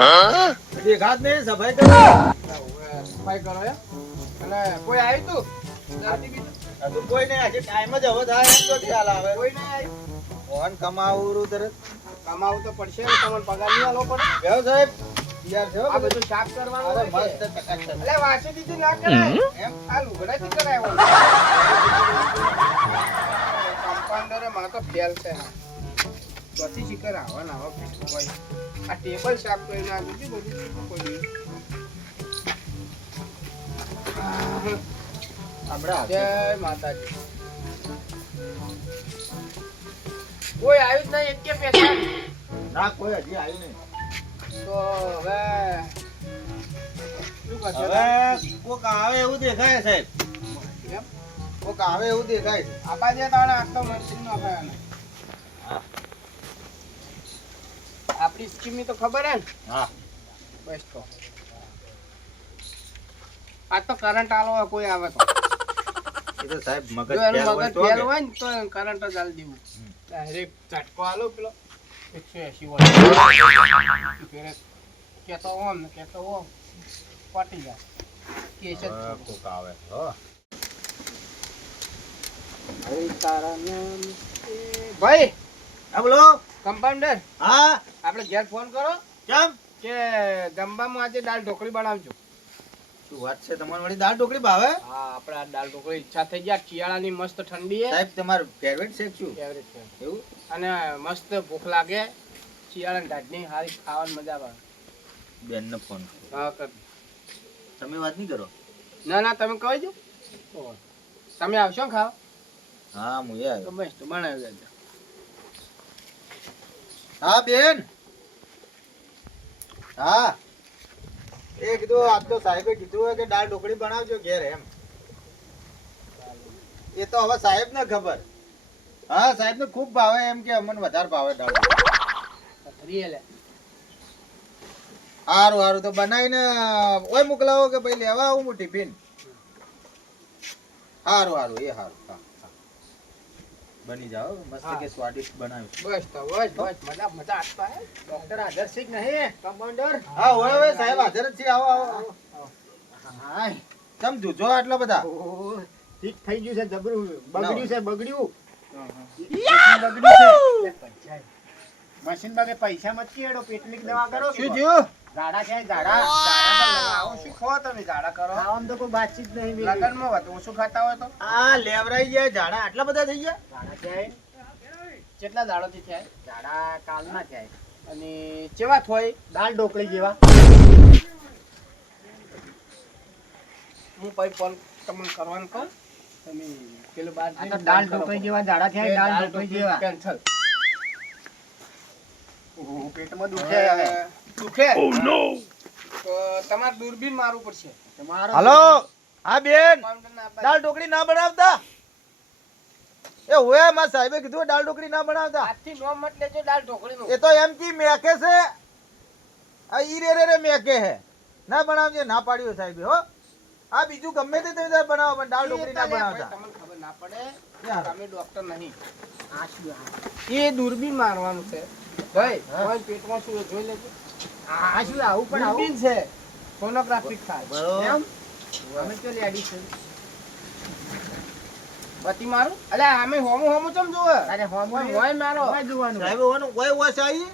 દેખાત નહીં સફાઈ કરો સફાઈ કરો એમ અને કોઈ આવ્યું તું હજુ કોઈ નહીં હજી ટાઈમ જ હવે થાય એમ તો ખ્યાલ આવે કોઈ નહીં આવ્યું ફોન કમાવું તરત કમાવું તો પડશે ને તમને પગાર નહીં આલવો પડે ગયો સાહેબ યાર છે આ બધું સાફ કરવાનું અરે હોય મસ્ત છે. ચકાચક એટલે વાસી દીધી ના કરાય એમ આ લુગડાથી કરાય કમ્પાઉન્ડરે માં તો ફેલ છે પછી શિકર આવા ના આવા હોય આ ટેબલ સાફ કરીને આ બીજી બધી પડી હમણાં જય માતાજી કોઈ આવ્યું જ નહીં એકે પૈસા ના કોઈ હજી આવ્યું નહીં તો હવે શું કરશો હવે કોક આવે એવું દેખાય સાહેબ એમ કોક આવે એવું દેખાય છે આપા જે તાણે આટલો મશીન નો ખાય આપણી સ્કીમ તો ખબર હે ને હા બસ તો આ તો કરંટ આલો કોઈ આવે તો એ તો સાહેબ મગજ જો એનું ફેલ હોય મગજ તો ફેલ કે. હોય ને તો કરંટ જ આલી દેવું ડાયરેક્ટ ઝટકો આલો પેલો 180 વોલ્ટ ફેરે કેતો ઓમ ને કેતો ઓમ પટી જાય કેસ જ હવે કોક આવે હો હરે તારા નામ એ ભાઈ હા બોલો કમ્પાઉન્ડર હા આપણે ઘેર ફોન કરો કેમ કે જમવામાં આજે દાળ ઢોકળી બનાવજો શું વાત છે તમારી વળી દાળ ઢોકળી ભાવે હા આપણે આ દાળ ઢોકળી ઈચ્છા થઈ ગયા શિયાળાની મસ્ત ઠંડી હે સાહેબ તમારું ફેવરેટ શેક શું ફેવરેટ છે એવું અને મસ્ત ભૂખ લાગે શિયાળાની દાળની હારી ખાવાની મજા આવે બેનને ફોન હા કર તમે વાત નહીં કરો ના ના તમે કહી દો તમે આવશો ને ખાવા હા હું એ તો આવ્યો બસ તો બનાવી દેજો હા બેન હા એ કીધું આજ તો સાહેબે કીધું હોય કે દાળ ઢોકળી બનાવજો ઘેર એમ એ તો હવે સાહેબ ને ખબર હા સાહેબ ને ખૂબ ભાવે એમ કે અમને વધારે ભાવે દાળ ઢોકળી. રીએલે હારું હારું તો બનાવીને ઓય મોકલાવો કે ભાઈ લેવા આવું હું ટિફિન હારું હારું એ હારું હા હા બની જાઓ મસ્ત હા. કે સ્વાદિષ્ટ બનાવ્યું બસ તો બસ બસ મજા મજા આપતા હે ડોક્ટર હાજર છે કે નહીં કમ્પાઉન્ડર હા હોય હોય સાહેબ હાજર જ છે આવો આવો હાય તમ જુજો આટલા બધા ઠીક થઈ ગયું છે જબરું બગડ્યું છે બગડ્યું મશીન બાગે પૈસા મત કેડો પેટની દવા કરો શું થયું ઝાડા છે ઝાડા આવો શું ખો તમે ઝાડા કરો આમ તો કોઈ વાતચીત નહીં લગનમાં વાત ઓછું ખાતા હોય તો આ લેવરાઈ ગયા ઝાડા આટલા બધા થઈ ગયા ઝાડા થાય કેટલા ઝાડોથી થાય ઝાડા કાલના થાય અને કેવા થોય દાળ ઢોકળી જેવા હું પછી ફોન તમને કરવાનું કહું તમે પેલું બાર દાળ ઢોકળી જેવા ઝાડા થાય દાળ ઢોકળી જેવા કેન્સલ પેટમાં દુખે દુખે તો તમારે દૂરબીન મારવું પડશે તમારો હાલો હા બેન કમ્પાઉન્ડર ના આપવા- દાળ ઢોકળી ના બનાવતા એ હોય મારા સાહેબે કીધું દાળ ઢોકળી ના બનાવતા આજથી નો મત લેજો દાળ ઢોકળીનું. એ તો એમ કી મેકે છે આ ઈ રે મેકે હે ના બનાવજે ના પાડ્યો સાહેબે હો આ બીજું ગમે તે તમે તાર બનાવો પણ દાળ ઢોકળી ના બનાવતા તમને ખબર ના પડે યાર. તમે ડોક્ટર નહીં એ દૂરબીન મારવાનું છે ભાઈ કોઈ પેટમાં શું છે જોઈ લેજો આ શું આવું પણ દૂરબીન છે સોનોગ્રાફી થાય બરોબર. એમ અમે તો લેડી છે બતી મારું અલે અમે હોમું હોમું ચમ જોવે અરે હોમું હોય મારો જોવાનું સાહેબ ઓનું ઓય ઓય સાઈ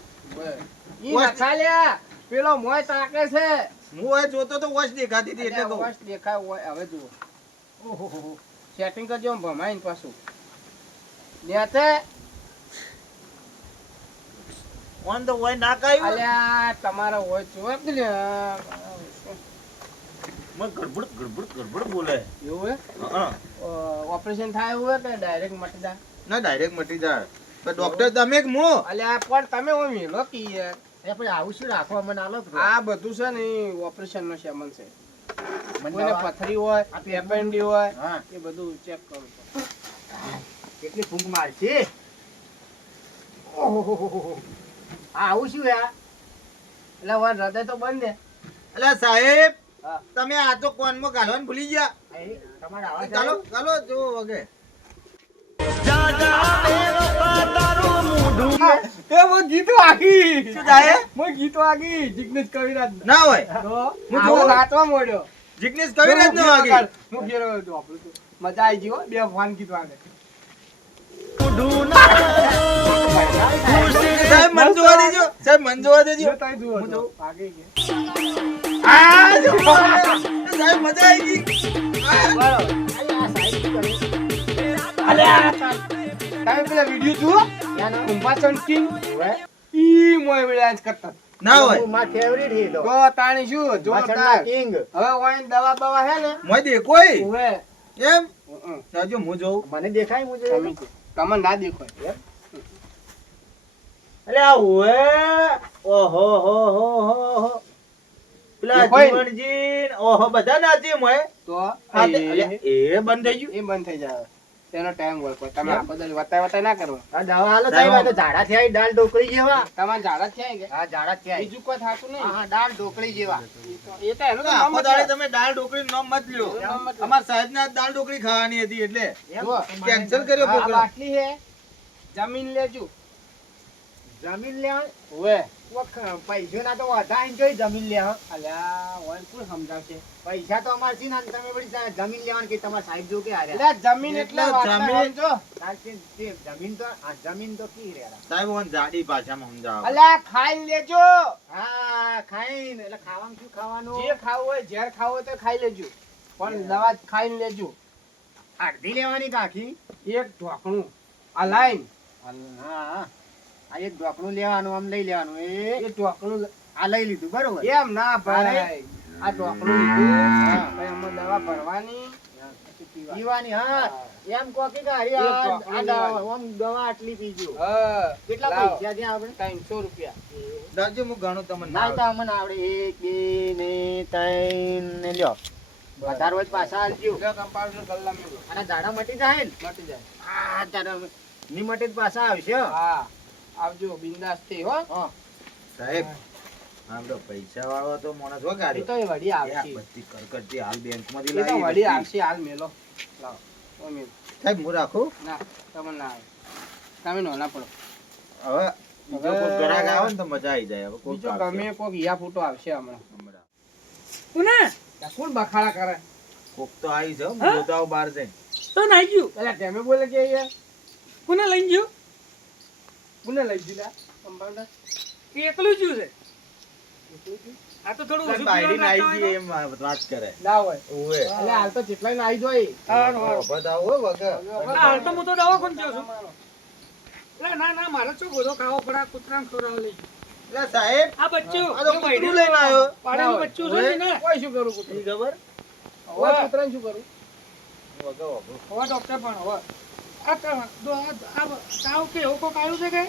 ઈ નખા લ્યા પેલો મોય તાકે છે હું ઓય જોતો તો વોચ દેખાતી હતી એટલે કહું વોશ દેખાય હોય હવે જુઓ ઓહો સેટિંગ કરજો આમ ભમાઈને પાછું નેતે ઓન તો ઓય ના કાયું અલ્યા તમારો હોય જોવે જ ને મને ગડબડ બોલે એવું હે હા ઓપરેશન થાય એવું હે કે ડાયરેક્ટ મટી જાય ના ડાયરેક્ટ મટી જાય તો ડોક્ટર તમે કે મો અલ્યા પણ તમે ઓમ હેલો કી યાર એ પછી આવું શું રાખવા મને આલો આ બધું છે ને ઓપરેશન નો સામાન છે કોઈને પથરી હોય એપેન્ડી હોય એ બધું ચેક કરું છું કેટલી ફૂંક મારશે ઓહો આવું શું યાર એટલે હવે હૃદય તો બંધ ને એટલે સાહેબ હા તમે આ તો કોનમાં ગાલવાનું ભૂલી ગયા તમારા આવાજ ગાલો ગાલો જો વગે એ મો ગીત વાગી શું થાય મો ગીત વાગી જિગ્નેશ કવિરાજ ના હોય તો હું હું જોઉં. નાચવા મોડ્યો જિગ્નેશ કવિરાજ નો વાગે હું ઘેરો હતો આપણું તો. મજા આવી ગઈ હો બે ફોન ગીત વાગે સાહેબ મન જોવા દેજો સાહેબ મન જોવા દેજો જો તઈ જુઓ હું તો. જોઉં. વાગી ગઈ આ જો. સાહેબ મજા આવી ગઈ તમે પેલા વિડિયો જુઓ કુંભાચંદ કિંગ ઈ મોય વિલાસ કરતા ના હોય તો તાણી શું જોરદાર હવે ઓય દવા બવા હે ને મોય દેખોય ઓવે એમ સાજો હું જોઉં મને દેખાય મુજે તમને ના દેખાય અલે આ ઓએ ઓહો હો હો હો પેલા દેખાય? જીવનજી ઓહો બધા નાચી મોય તો આ તે- અલે, એ બંધ થઈ ગયું એ બંધ થઈ જાય તેનો ટાઈમ હોય કોઈ તમે આખો દી વતાય ના કરો આ દવા હાલો સાહેબ આ તો ઝાડા થયા દાળ ઢોકળી જેવા તમારે ઝાડા થયા કે હા ઝાડા થયા બીજું કોઈ થાતું નહીં હા દાળ ઢોકળી જેવા એ તો એનું તો નામ આખો જ દાડે છે. તમે દાળ ઢોકળી નામ મત લ્યો નામ મત લ્યો. અમાર સાહેબ ને દાળ ઢોકળી ખાવાની હતી એટલે જુઓ, કેન્સલ કર્યો આ પ્રોગ્રામ બાટલી હે જમીન લેજો જમીન લેવા ઓવે પૈસો ના તો વધારે જોઈ જમીન લેવા અલ્યા ઓય કોણ સમજાવશે પૈસા તો અમાર છે ને અને તમે વળી જમીન લેવાની કે તમારા સાહેબ જો કે હાર્યા એટલે જમીન એટલે એટલે વાતના જમીન- સમજો. જમીન તો આ જમીન તો કી રહ્યા સાહેબ મને જાડી ભાષામાં સમજાવો અલ્યા ખાઈ લેજો હા ખાઈને એટલે ખાવાનું શું ખાવાનું જે ખાવું હોય ઝેર ખાવું હોય તો ખાઈ લેજો પણ દવા ખાઈને લેજો અડધી લેવાની કાકી એક ઢોકણું આ લાઈન હા હા આ એક ઢોકણું લેવાનું આમ લઈ લેવાનું એ એ ઢોકણું આ લઈ લીધું બરોબર એમ ના ભરાય આ ઢોકણું લીધું હા. પછી આમાં દવા ભરવાની પછી પીવાની. પીવાની હા એમ કહો કે હારી એક આ ઢોકણું દવા લેવાનું. આમ દવા આટલી પીજો હા. કેટલા લાવો. પૈસા ત્યાં આપણે 300 રૂપિયા દાદુ હું ઘણું તમને ના તો અમને આવડે 1 2 ને 3 ને લ્યો વધારે હોય તો પાછા આલજો જો કમ્પાઉન્ડર ગલ્લા મેલો અને દાડા મટી જાય ને મટી જાય હા તારા ની મટી તો પાછા આવશે હા આવજો બિંદાસ થી હો હા સાહેબ આપણો પૈસા વાળો તો માણસ હો એ ગાડી તો એ વળી આવશે બધી કરકરતી હાલ બેંક માંથી એ તો લાવી વળી બધી. આવશે હાલ મેલો લાવો ઓ મેલ સાહેબ હું રાખું ના તમને ના આવે તમે નોના પડો હવે બીજો કોઈ ગ્રાહક આવે ને તો મજા આવી જાય હવે કોક બીજો આવશે. ગમે કોક ઈયા ફોટો આવશે હમણાં હમણાં. કોને આ કોણ બખાડા કરે કોક તો આવી છે હો, હું હા? જોતા આવું બહાર જઈને તો નાઈ ગયું એટલે તમે બોલે કે યાર કોને લઈને ગયું કોને લઈ દીધા કમ્પાઉન્ડર એ એકલું જ ગયું છે આ તો થોડું સાહેબ ઓછું બાયડીને પીવાનું આવી રાખતા ગઈ હોય એમ વાત કરે ના હોય ઓવે એટલે હાલ તો જેટલાય નાઈ જોઈ તો. હારું, હારું. ઉભા થાવ હો વગર હા, હાલ તો હું તો દવાખાને ગયો છું. એટલે ના ના મારે શું બધો ખાવો પડે આ કૂતરાને ખવડાવવા લઈ ગયો. એટલે સાહેબ આ બચ્ચું આ તો એ કૂતરું બૈરું લઈને આવ્યો. પાડેલું બચ્ચું છે ને કોઈ શું કરું ઈ કૂતરું ખબર ઓય કૂતરાને શું કરું વગર વગર. હવે ડોક્ટર પણ હવે આ તાવ કે એવું કોક આવ્યું છે કે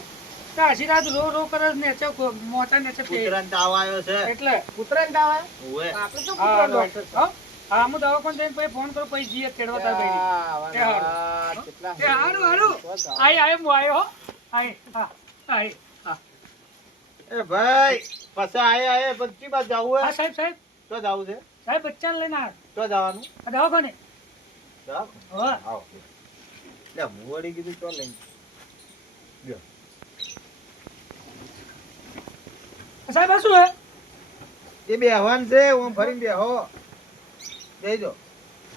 આશી રાત રો કરે છે નેચે મોટા નેચે ફેર. કૂતરાને તાવ આવ્યો છે એટલે કૂતરાને તાવ ઓવે આપણે તો હા, કૂતરાનો ડોક્ટર. ડોક્ટર હા હું દવાખાને જઈને પછી ફોન કરું પછી જીએ તેડવા તાર બૈરી. એ હારું. એ હારું હારું આય આય હું આયો હો આય હા આય હા એ ભાઈ પાછા આયા આયા પછી બાદ જાવું હા હે સાહેબ સાહેબ તો જાવું છે સાહેબ બચ્ચાને લઈને આવ્યા તો જવાનું આ દવાખાને જાવ હા આવો એટલે હું વળી કીધું તો લઈને ગયો. સાહેબ આ શું હે એ બેહવાન છે હું ફરીને બેહો જઈજો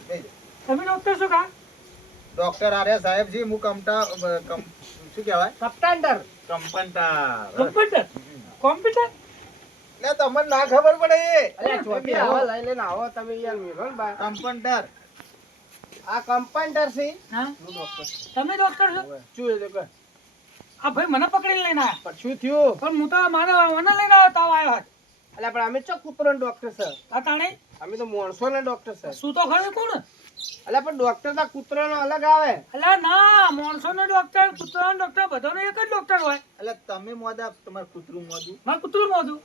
જઈજો તમે ડોક્ટર છો કા ડોક્ટર આરે સાહેબ જી હું શું કહેવાય કપ્તાન્ડર કંપનટાર કોમ્પ્યુટર કોમ્પ્યુટર ને તમને ના ખબર પડે અરે ચોથી આવા લઈ લઈને આવો તમે યાર મેલો ને બા કંપનટાર આ કમ્પાઉન્ડર છે હા હું ડોક્ટર તમે ડોક્ટર છો શું એ તો કર આ ભાઈ મને પકડીને લઈને આવ્યા પણ શું થયું પણ હું તો મારા મને લઈને આવ્યો તાવ આવ્યો હતો. અલ્યા પણ અમે ચો કૂતરાનો ડોક્ટર છે આ તાણે અમે તો માણસોના ડોક્ટર છે શું તો ખરું કોણ અલ્યા પણ ડોક્ટર તો કૂતરાનો અલગ આવે અલ્યા ના માણસોનો ડોક્ટર કૂતરાનો ડોક્ટર બધાનો એક જ ડોક્ટર હોય એટલે તમે મોદા તમારું કૂતરું મોદું મારે કૂતરું મોઢું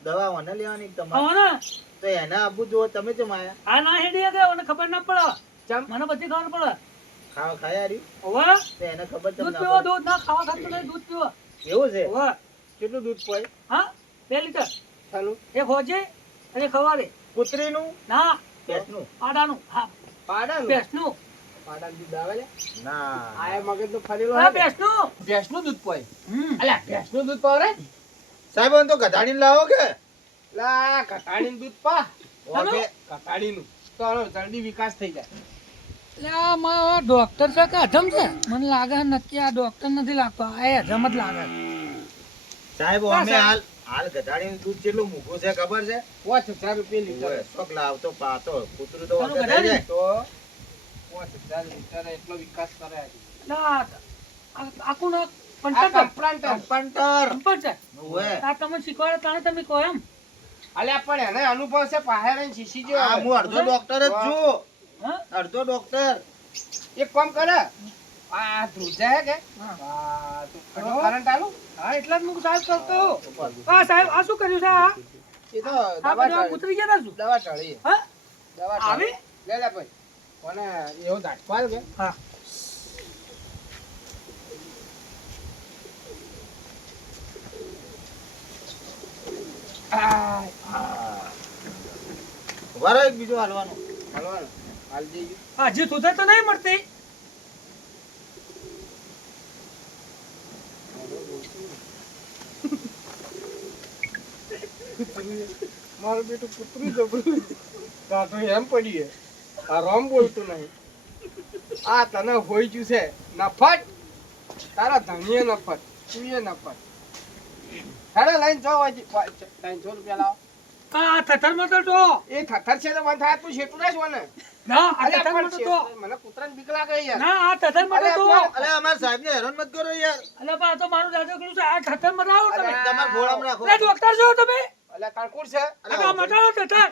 દવા મને લેવાની તમારે હવે ને તો એને આપવું જો તમે જેમ આયા આ ના હેડી ગયા મને ખબર ના પડે ચમ મને બધી ખબર પડે ખાવા ખાયા રી હવે તો એને ખબર તમને દૂધ પીવો દૂધ ના ખાવા ખાતું નહીં દૂધ પીવો એવું છે હવે કેટલું દૂધ પોય હા 2 લીટર ચાલુ એક હોજે અને ખવારે કૂતરીનું ના ભેંસનું પાડાનું હા પાડાનું ભેંસનું પાડાનું દૂધ આવે લે ના આયા મગજ તો ફરેલો આ હે બેસનું ભેંસનું દૂધ પાય હમ અલ્યા ભેંસનું દૂધ પાવરે સાહેબ આમ તો ગધાડીને લાવો કે લા કટાડીનું દૂધ પા ઓકે કટાડીનું તો આનો જલ્દી વિકાસ થઈ જાય એટલે આ મારા ડોક્ટર છે કે હજમ છે મને લાગે છે નક્કી આ ડોક્ટર નથી લાગતો આ એ હજમ જ લાગે સાહેબ હા, અમે સાહેબ. હાલ ગધાડીનું દૂધ કેટલું મૂકું છે ખબર છે 5000 રૂપિયા લીટર ઓય, શોખ લાવતો પાતો કૂતરું તો તારું વખત થઈ ગધાડી? જાય. તો 5000 લીટર એટલો વિકાસ કરે આજે એટલે આખું ના આ પંચાયત કમ્પ્લાન્ટર કંપન્ટર. પંચાયત ઓય. આ તમે શીખવાડો તાણે તમે કહો એમ અલ્યા પણ એને અનુભવ છે પાહેર શીશી જેવો આ હું અડધો ડોક્ટર જ છું હા અડધો ડોક્ટર એક કામ કરે આ ધ્રુજા હે કે હા. આ તો કરંટ આલું હા એટલા જ હું સાહેબ કરતો હા સાહેબ આ શું કર્યું છે આ એ તો આ દવા બધું ટાળી ઉતરી ગયા તા શું દવા ટાળી હા દવા આવી? ટાળી લે લે ભાઈ કોને એવો દાટવાલ કે હા આ ઉભા રહો, એક બીજો હાલવાનો હાલવાનું હાલ જઈએ હજી સુધા તો નહીં મળતી મારું બેટું કૂતરું જબરું તો એમ પડીએ આ રોમ બોલતું નહીં આ તને હોઈ ગયું છે નફટ તારા ધણીએ નફટ તુંએ નફટ હેડે લઈને જાઓ હજી 300 રૂપિયા લાવો આ થથરમાં તો જો એ થથર છે તો મને થાય તું શેઠું ના છો ને ના આ અલ્યા થથરમાં પણ તો જો મને કૂતરાને બીક લાગે યાર ના આ થથરમાં તો જો અલ્યા, અલે અમાર સાહેબને હેરાન મત કરો યાર અલે પણ આ તો મારું દાદા કરું છે આ થથરમાં લાવો તમે અલ્યા, તમાર ઘોડામાં રાખો અલે ડોક્ટર છો તમે અલ્યા કાળકુડ છે અલે આ મટાડો થથર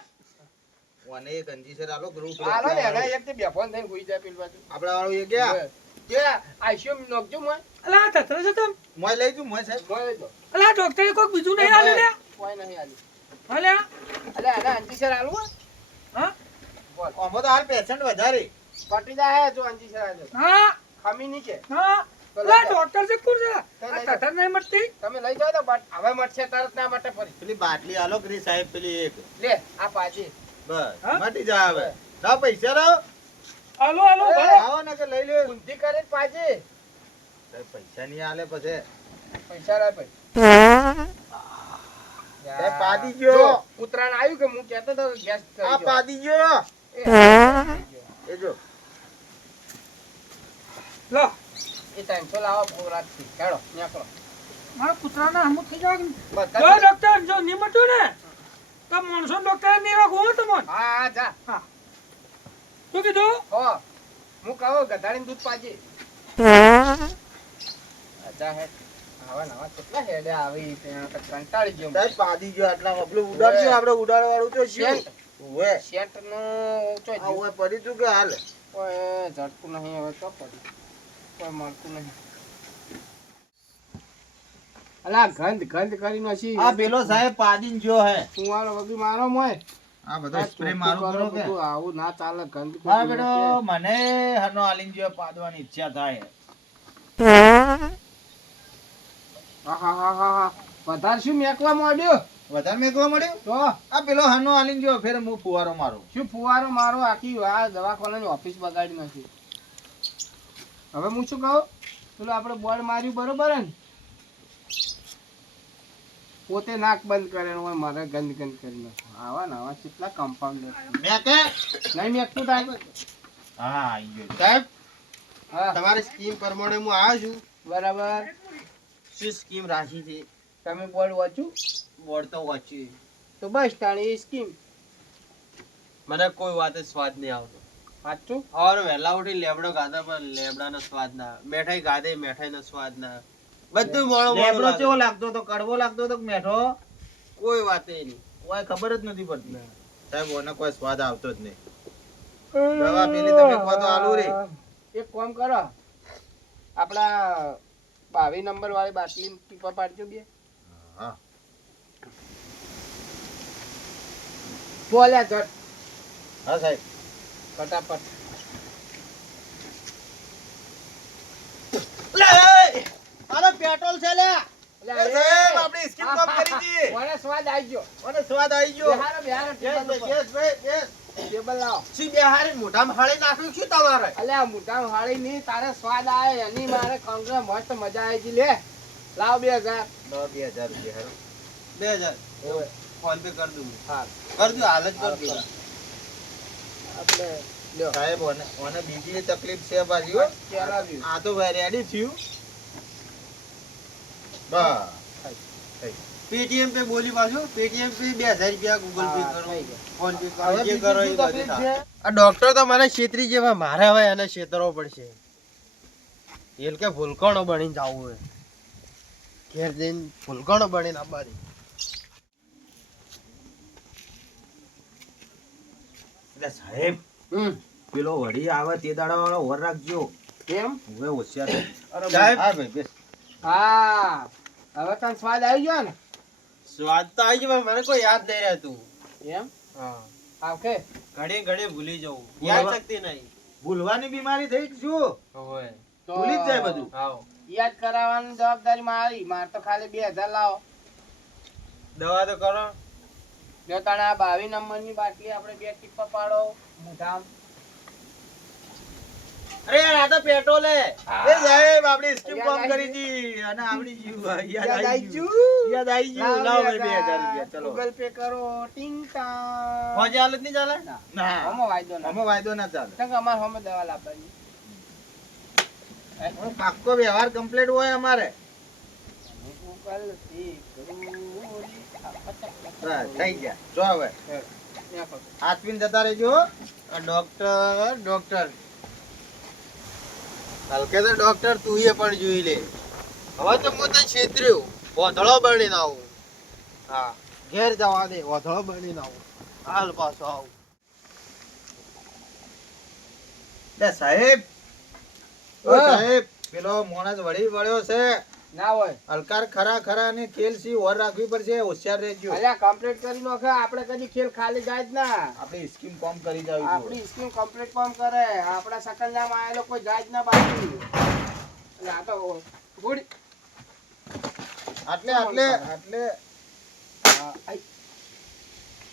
ઓને એક અંજીસર આલો ગ્રુપ હાલો ને એને એક થી બેફોન થઈને હુઈ જાય પેલી બાજુ આપડા વાળો એ ગયા કે આઈસીયુ નોકજો મોય અલે આ થથર છે તમે મોય લઈ જુ મોય સાહેબ મોય લઈ દો અલે આ ડોક્ટરે કોઈ બીજું નહીં આલ્યું લે કોઈ નહીં આલી અલે અલ્યા એને અંજીસર આલું હે? હા બોલ ઓમો તો હાલ પેશન્ટ વધારે પટી જાય જો અંજીસર આલ્યો હા ખામી નહીં છે હા અલે ડોક્ટર છે કોણ છે આ થથર નહીં મળતી તમે લઈ જાઓ તો હવે મટશે તરત ના મટે ફરી પેલી બાટલી આલો કરી સાહેબ પેલી એક લે આ પાજી બસ હા? મટી જા હવે ના પૈસા રહો હાલો હાલો ભાઈ આવો ને કે લઈ લ્યો ઊંધી કરીને પાજી સાહેબ પૈસા નહીં આલે પછી પૈસા લાય ભાઈ સાહેબ પાડી ગયો જો, કૂતરાને આવ્યું કે હું કહેતો તો ગેસ થઈ આ ગયો. પાડી ગયો એ એ જો લો એ 300 લાવો પોરાથી હેડો નીકળો મારા કૂતરાના હમું થઈ જાય જો બધા ડોક્ટર જો નિમટ્યું ને તો માણસો ડોક્ટર નહીં રાખવું હો તમને હા હા જા હા શું કીધું હો હું કહો ગધાડીને દૂધ પાજી જા હે આવા નવા કેટલા હેડે આવી ત્યાં તો કંટાળી ગયો સાહેબ પાડી ગયો આટલા પેલું ઉડાડજો આપણે ઉડાડવા વાળું તો શું શેન્ટ. ઓએ શેન્ટ નું ઊંચો આ ઓએ પડી તું કે હાલ કોઈ ઝડપું નહીં હવે તો પડી કોઈ મળતું નહીં અલા ગંધ કરીને હસી આ પેલો સાહેબ પાડીને ગયો હે કુંવારો વગી મારો મોય આ બધો સ્પ્રે મારું કરો કે બધું આવું ના ચાલે ગંધ મારા બેટો મને હનો આલીન જેવો પાડવાની ઈચ્છા થાય હા વધારે શું મેકવા માંડ્યો વધારે મેકવા મળ્યું તો આ પેલો હનો આલીન જેવો ફેર હું ફુવારો મારું શું ફુવારો મારો આખી આ દવાખાનાની ઓફિસ બગાડી નાખી હવે હું શું કહું પેલું આપણે બોર્ડ માર્યું બરોબર હે ને પોતે નાક બંધ કરેલું હોય મારે ગંદ કરી નાખો આવા ને આવા કેટલા કમ્પાઉન્ડર મેકે નહીં મેકતું થાય હા આઈ ગયો સાહેબ હા તમારી સ્કીમ પ્રમાણે હું આવ્યો છું બરાબર શું સ્કીમ રાખી છે તમે બોર્ડ વાંચ્યું બોર્ડ તો વાંચ્યું તો બસ તાણી સ્કીમ મને કોઈ વાતે સ્વાદ નહીં આવતો વાંચું और વહેલા ઉઠી લેબડો ગાધા પર લેબડાનો સ્વાદ ના મીઠાઈ ગાધે મીઠાઈનો સ્વાદ ના બધું મોળો લેબડો મોળો કેવો લાગતો તો કડવો લાગતો તો કે મીઠો કોઈ વાતે નહીં કોઈ ખબર જ નથી પડતી સાહેબ ઓને કોઈ સ્વાદ આવતો જ નહીં દવા પેલી તમે કહો તો આલુ રે એક કામ કરો આપણા 22 નંબર વાળી બાટલી ટીપા પાડજો બે હા બોલ્યા ઝટ હા સાહેબ ફટાફટ આનો પેટ્રોલ છે લે લે, એ સાહેબ આપણી સ્કીમ કામ કરી હતી મને સ્વાદ આવી ગયો મને સ્વાદ આવી ગયો બિહારો યસ ભાઈ યસ ટેબલ લાવો સી બે હારી મોઢામાં હાળી નાખ્યું છે તમારે અલ્યા મોઢામાં હાળી ની તારે સ્વાદ આવે એની મારે કંગરા મસ્ત મજા આવી ગઈ લે લાવ 2000 2000 રૂપિયા હારું 2000 ઓય ફોન પે કરી દઉં હા કર દઉં હાલ જ કરી દઉં આપણે લ્યો સાહેબ ઓને બીજી તકલીફ છે પાછી હો. ચલાવ્યું આ તો ભાઈ રેડી થયું બસ પેટીએમ પે બોલી પાછું પેટીએમ પે 2000 રૂપિયા ગૂગલ પે કરો ફોન પે કરો જે કરો એ બધું થાય. આ ડોક્ટર તો મને છેતરી જેવા મારે હવે એને છેતરવો પડશે એલ કે ભૂલકણો બનીને જાવું હોય ઘેર જઈને ભૂલકણો બનીને આવવાની એટલે સાહેબ પેલો વડી આવે તે દાડા વાળો ઓર રાખજો કેમ હવે હોશિયાર છે. અરે સાહેબ હા ભાઈ બેસ હા હવે તને સ્વાદ આવી ગયો ને સ્વાદ તો આવી ગયો મને કોઈ યાદ નહીં રહેતું એમ હા આવકે ઘડી ઘડી ભૂલી જવું યાદ શક્તિ નહીં ભૂલવાની બીમારી થઈ શું હોય ભૂલી જ જાય બધું યાદ કરાવવાની જવાબદારી મારી માર તો ખાલી 2000 લાવો દવા તો કરો જો તને આ 22 નંબરની બાટલી આપણે બે ટીપા પાડો મોઢામ અરે યાર આ તો પેટ્રોલ હે હા. એ સાહેબ આપણી સ્કીમ યાદ કામ આવી કરી દી અને આપણી જીવ યાદ યાદ આવી આવી ગયું ગયું? યાદ આવી ગયું લાવ ભાઈ 2000 રૂપિયા ચલો ગૂગલ પે કરો ટિંગ ટાંગ ફોજી હાલત નહીં ચાલે ના. ના હમો વાયદો ના આમાં વાયદો ના ચાલે તંગ અમાર હમે દવા લાવવાની પાક્કો વ્યવહાર કમ્પ્લીટ હોય અમારે ગૂગલ પે કરું બસ, થઈ ગયા જો હવે ત્યાં કરો. હાથવીન જતા રહેજો આ ડોક્ટર હલકે તો ડોક્ટર તું એ પણ જોઈ લે હવે તો હું તને છેતર્યું ઓધળો બનીને આવું હા ઘેર જવા દે ઓધળો બનીને આવું હાલ પાછો આવું લે સાહેબ ઓ હા. સાહેબ પેલો મોણસ વળી વળ્યો છે ના હોય હલકાર ખરા ખરા ને ખેલ સી ઓર રાખવી પડશે હોશિયાર રહેજો અલ્યા કમ્પ્લીટ કરી નાખે આપણે કદી ખેલ ખાલી જાય જ ના આપણી સ્કીમ કોમ કરી જાવી આપણી સ્કીમ કમ્પ્લીટ કામ કરે આપણા સકંજામાં આયેલો કોઈ જાય જ ના બાકી એટલે આ તો ગુડ આટલે આટલે આટલે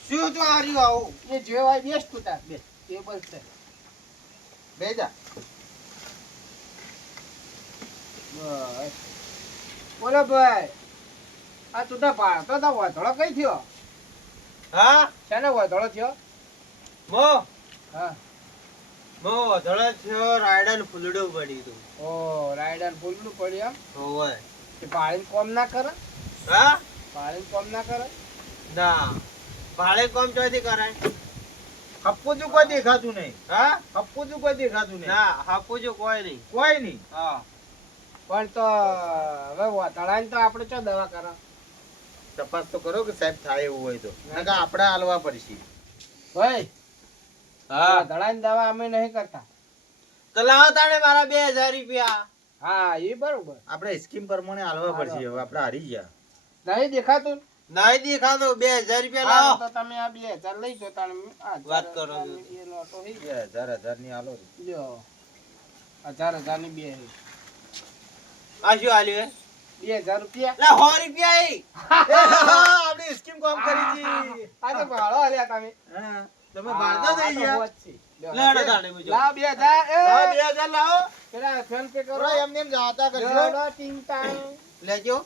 શું તો હાર્યું આવું એ જેવાય બેસ્ટ તું તાર બે ટેબલ છે બેજા બસ બોલો ભાઈ આ તું તો ભારતો તો વધળો કઈ થયો હા શાને વધળો થયો મો હા મો ધડે થયો રાયડન ફૂલડું પડી તું ઓ રાઈડર ફૂલનું પડ્યું ઓય એમ પાણીને કોમ ના કરે હા પાણીને કોમ ના કરે ના ભાડે કોમ ચોથી કરાય હપ્પુજુ કોઈ દેખાતું નહીં હા હપ્પુજુ કોઈ દેખાતું નહીં ના હપ્પુજુ કોઈ નહીં કોઈ નહીં હા પણ તો હવે વધળાને તો આપણે ચો દવા કરો તપાસ તો કરો કે સાહેબ થાય એવું હોય તો નકા આપણે હાલવા પડશે ભાઈ હા વધળાની દવા અમે નહીં કરતા તો લાવો તાણે મારા 2000 રૂપિયા હા એ બરોબર આપણે સ્કીમ પ્રમાણે હાલવા પડશે હવે આપણે હારી ગયા નહીં દેખાતું નહીં દેખાતો 2000 રૂપિયા હા, લાવો તો તમે આ 2000 લઈ જો તાણે આ વાત કરો છો. 1000 ની બે નોટો હી. 1000 ની હાલો લ્યો 1000 ની બે હી. આ શું હાલ્યું 2000 રૂપિયા લા 100 રૂપિયા એ આપણી સ્કીમ કામ કરી દી આ તો ભાડો આલ્યા તમે હા તમે ભારતા થઈ ગયા લ્યો, લેડો તાણે મુજો લાવ 2000 એ લાવો 2000 લાવો પેલા ફોન પે કરો થોડા એમ જાતા કરજો લેવડો ટીંગ ટાંગ. લેજો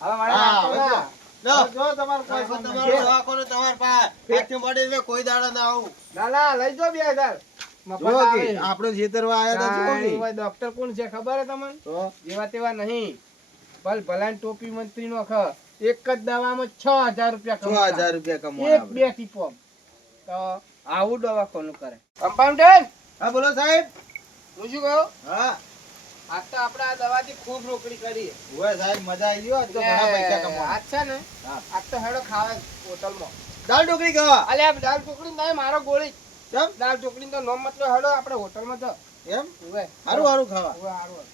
હવે મારે હા, નાખો ના. લો જો તમારું કોઈ પણ તમારું દવાખાનું તમાર પાસે ફેક્ટરી મળે છે કોઈ દાડો ના આવું ના ના લઈ જો 2000 મફત જો આવે. કે આપણો છેતરવા આયા હતા કાંઈ જો હોય, ડોક્ટર કોણ છે ખબર હે તમને તો જેવા તેવા નહીં ભલાની ટોપી મંત્રી નો ખ એક જ દવામાં 6000 રૂપિયા કમાતા. 6000 રૂપિયા એક કમાવા બે ટીપો તો આવું દવાખાનું કરે કમ્પાઉન્ડર હા બોલો સાહેબ હું શું કહું હા આજ તો આપણે આ દવાથી ખૂબ રોકડી કરી ઓય સાહેબ મજા આવી ગયો આજ તો ઘણા પૈસા કમાવા આજ છે ને હા. આજ તો હેડો ખાવા હોટલમાં દાળ ઢોકળી ખાવા અલ્યા દાળ ઢોકળી નહીં મારો ગોળી કેમ દાળ ઢોકળી તો નો મતલબ હેડો આપણે હોટલમાં તો એમ ઉવે હારું હારું ખાવા ઉવે હારું